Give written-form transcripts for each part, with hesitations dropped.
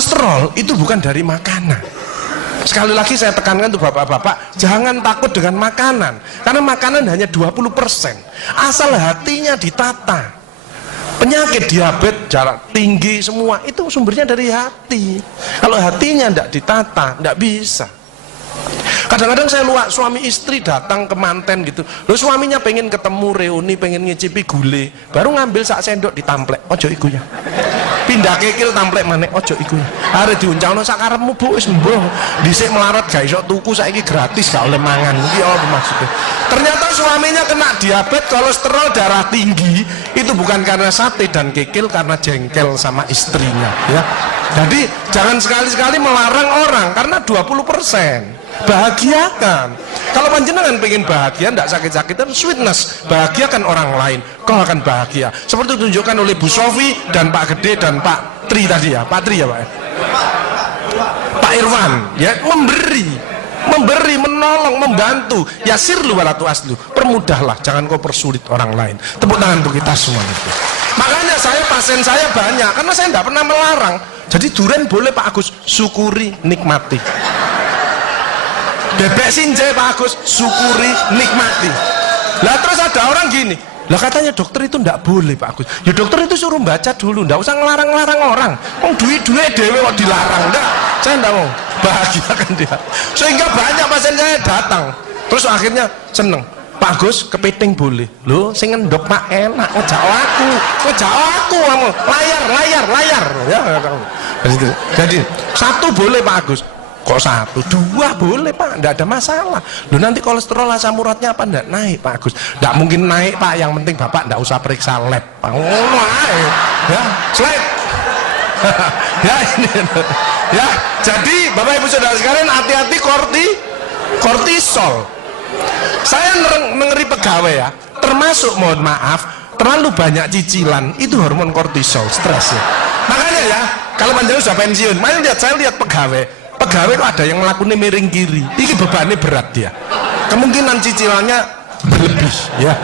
Kolesterol itu bukan dari makanan. Sekali lagi saya tekankan tuh bapak-bapak, jangan takut dengan makanan, karena makanan hanya 20%. Asal hatinya ditata. Penyakit diabetes, jarak tinggi, semua itu sumbernya dari hati. Kalau hatinya tidak ditata, tidak bisa. Kadang-kadang saya luak suami istri datang ke manten gitu, lo suaminya pengen ketemu reuni, pengen ngicipi gule, baru ngambil sak sendok ditamplek, ojo iku ya. Pindah kekil tamplek maneh, ojo iku ya. Are diuncalno sak karepmu Bu, wis mbuh. Dhisik melarat gak iso tuku, saiki gratis gak oleh mangan. Iki apa maksudnya? Ternyata suaminya kena diabetes, kolesterol, darah tinggi, itu bukan karena sate dan kekil, karena jengkel sama istrinya ya. Jadi jangan sekali-sekali melarang orang, karena 20%. Bahagiakan. Kalau panjenengan pengen bahagia, tidak sakit-sakitan, sweetness, bahagiakan orang lain, kau akan bahagia. Seperti ditunjukkan oleh Bu Sofi dan Pak Gede dan Pak Tri tadi ya, Pak Tri ya Pak. Pak Irwan ya, memberi, menolong, membantu. Yasirlu walatu aslu, permudahlah, jangan kau persulit orang lain. Tepuk tangan untuk kita semua itu. Makanya pasien saya banyak, karena saya tidak pernah melarang. Jadi durian boleh Pak Agus, syukuri, nikmati. Bebek sinjai Pak Agus, syukuri, nikmati. Lah terus ada orang gini, lah katanya dokter itu ndak boleh Pak Agus. Ya dokter itu suruh baca dulu, ndak usah ngelarang-larang orang. Duit-duit dewe kok dilarang, enggak. Saya ndak mau, bahagiakan dia. Sehingga banyak pasien saya datang, terus akhirnya seneng. Pak Agus, kepiting boleh. Loh, sing ngendok Pak enak, ngejak aku kamu. Layar. Ya, jadi satu boleh Pak Agus. Kok satu, dua boleh Pak, enggak ada masalah. Loh nanti kolesterol asam uratnya apa enggak naik Pak Agus? Enggak mungkin naik Pak, yang penting Bapak enggak usah periksa lab. Pak, ya, slide. Ya ini. Ya, jadi Bapak Ibu Saudara sekalian, hati-hati kortisol. Saya mengeri pegawai ya, termasuk mohon maaf, terlalu banyak cicilan, itu hormon kortisol, stres ya. Makanya ya, kalau panjenengan sudah pensiun, saya lihat pegawai kok ada yang melakukannya miring kiri, ini bebannya berat dia, kemungkinan cicilannya berlebih ya,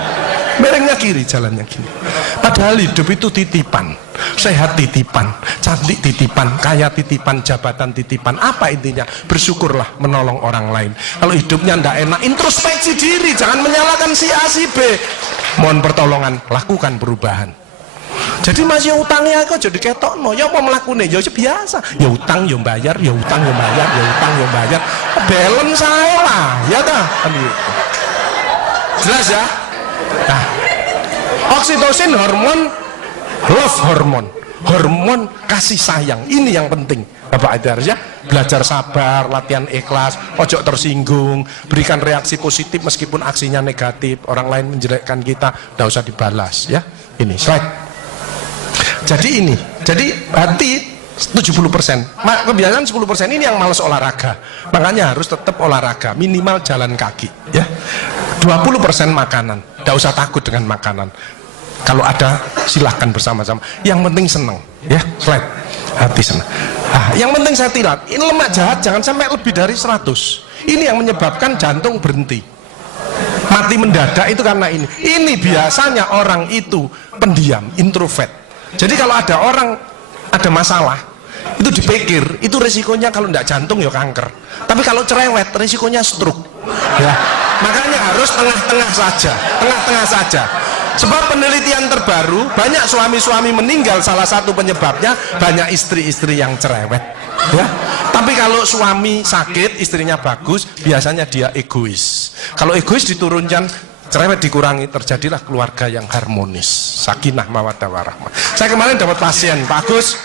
miringnya kiri, jalannya gini. Padahal hidup itu titipan, sehat titipan, cantik titipan, kaya titipan, jabatan titipan. Apa intinya? Bersyukurlah, menolong orang lain. Kalau hidupnya ndak enak, introspeksi diri, jangan menyalahkan si A si B, mohon pertolongan, lakukan perubahan. Jadi masih utangnya kok jadi ketok no, ya apa melakukannya, ya biasa, ya utang ya bayar, ya utang ya bayar, ya utang ya bayar, balance saya lah, ya dah, jelas ya. Nah, oksitosin hormon love hormon kasih sayang, ini yang penting Bapak Ibu ya. Belajar sabar, latihan ikhlas, ojo tersinggung, berikan reaksi positif meskipun aksinya negatif, orang lain menjelekkan kita, tidak usah dibalas ya. Ini slide. Jadi hati 70%, kebiasaan 10% ini yang malas olahraga, makanya harus tetap olahraga, minimal jalan kaki ya. 20% makanan, tidak usah takut dengan makanan, kalau ada silahkan bersama-sama, yang penting senang ya. Slide. Hati senang. Yang penting saya tilat, ini lemak jahat jangan sampai lebih dari 100, ini yang menyebabkan jantung berhenti, mati mendadak itu karena ini biasanya orang itu pendiam, introvert. Jadi kalau ada orang ada masalah itu dipikir, itu resikonya kalau tidak jantung ya kanker, tapi kalau cerewet resikonya stroke ya. Makanya harus tengah-tengah saja. Sebab penelitian terbaru, banyak suami-suami meninggal, salah satu penyebabnya banyak istri-istri yang cerewet ya. Tapi kalau suami sakit, istrinya bagus, biasanya dia egois. Kalau egois diturunkan, cerewet dikurangi, terjadilah keluarga yang harmonis, sakinah mawaddah warahmah. Saya kemarin dapat pasien, Pak Agus,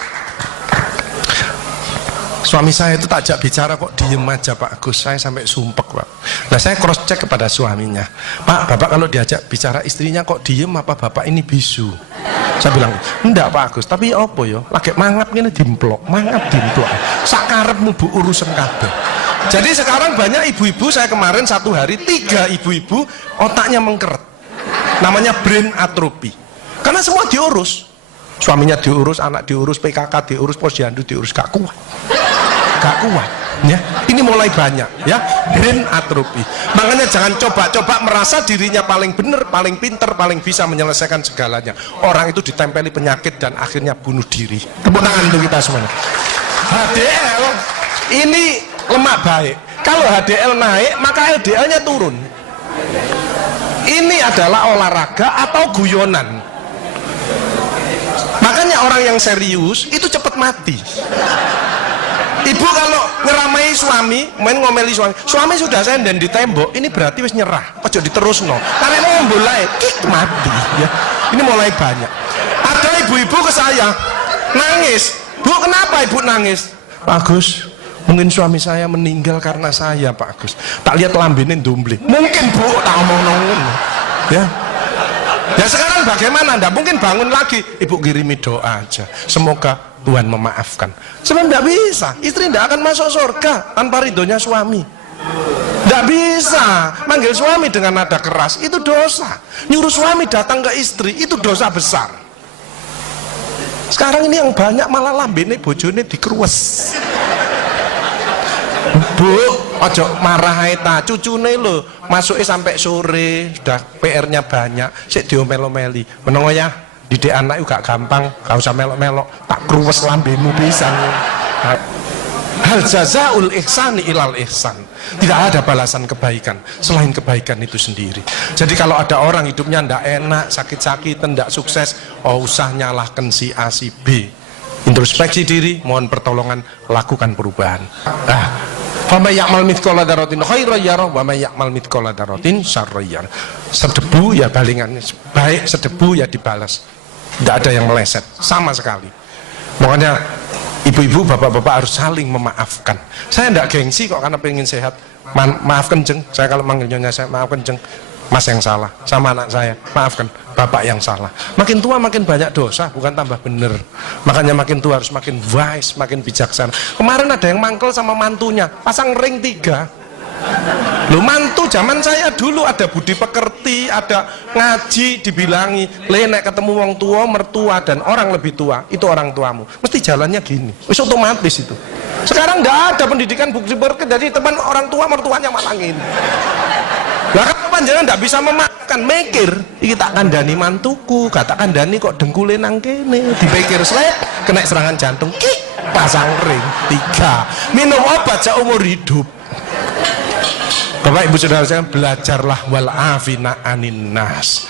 suami saya itu tak ajak bicara kok diem aja Pak Agus, saya sampai sumpek Pak. Nah saya cross check kepada suaminya, Pak, Bapak kalau diajak bicara istrinya kok diem, apa Bapak ini bisu? Saya bilang, enggak Pak Agus, tapi apa ya, lagi mangap ini dimplok, sakarepmu bu urusan kabeh. Jadi sekarang banyak ibu-ibu, saya kemarin satu hari 3 ibu-ibu otaknya mengkeret, namanya brain atrophy, karena semua diurus, suaminya diurus, anak diurus, PKK diurus, posyandu diurus, gak kuat ya. Ini mulai banyak ya, brain atrophy. Makanya jangan coba-coba merasa dirinya paling benar, paling pinter, paling bisa menyelesaikan segalanya. Orang itu ditempeli penyakit dan akhirnya bunuh diri. Tepuk tangan untuk kita semuanya. HDL ini lemak baik. Kalau HDL naik, maka LDL-nya turun. Ini adalah olahraga atau guyonan. Makanya orang yang serius itu cepat mati. Ibu kalau ngeramai suami, main ngomeli suami sudah senden di tembok, ini berarti wis nyerah. Ojo diterusno. Karena mau mulai mati ya. Ini mulai banyak. Ada ibu-ibu ke saya nangis. Bu, kenapa ibu nangis? Pak Agus, mungkin suami saya meninggal karena saya, Pak Agus. Tak lihat lambene ndumbli. Mungkin Bu, tak omong-omong. Ya. Ya sekarang bagaimana? Nggak mungkin bangun lagi. Ibu kirimi doa aja. Semoga Tuhan memaafkan. Sebab nggak bisa. Istri nggak akan masuk surga tanpa ridhonya suami. Nggak bisa. Manggil suami dengan nada keras itu dosa. Nyuruh suami datang ke istri itu dosa besar. Sekarang ini yang banyak malah lambene bojone dikruwes. Bu, ojo marah ae ta, cucune lho, masuke sampai sore, sudah PR-nya banyak, sik diomel-omeli. Menengo ya, didik anak juga gampang, gak usah melok-melok, tak kruwes lambemu pisan. Hal jazaul ihsani ilal ihsan. Tidak ada balasan kebaikan selain kebaikan itu sendiri. Jadi kalau ada orang hidupnya ndak enak, sakit-sakitan, ndak sukses, oh usah nyalahkan si A si B. Introspeksi diri, mohon pertolongan, lakukan perubahan. Wa may ya'mal mithqala dzarratin khairan yarah wa may ya'mal mithqala dzarratin syarran yarah. Sedebu ya balingannya, baik sedebu ya dibalas. Tidak ada yang meleset sama sekali. Makanya ibu-ibu, bapak-bapak harus saling memaafkan. Saya tidak gengsi kok karena pengen sehat. Maafkan jeng, saya kalau manggil nyonya saya maafkan jeng. Mas yang salah, sama anak saya, maafkan, bapak yang salah. Makin tua makin banyak dosa, bukan tambah bener. Makanya makin tua harus makin wise, makin bijaksana. Kemarin ada yang mangkel sama mantunya, pasang ring 3. Lu mantu zaman saya dulu ada budi pekerti, ada ngaji, dibilangi, nek ketemu wong tua, mertua dan orang lebih tua, itu orang tuamu. Mesti jalannya gini, wis otomatis itu. Sekarang nggak ada pendidikan budi pekerti, jadi teman orang tua mertuanya malah gini. Lah kan panjenengan ndak bisa memakan, mikir, iki tak kandhani mantuku, gak tak kandhani kok dengkule nang kene, dipikir slep, kena serangan jantung, pasang ring 3. Minum obat seumur hidup. Bapak Ibu Saudara sekalian, belajarlah wal afina anin nas.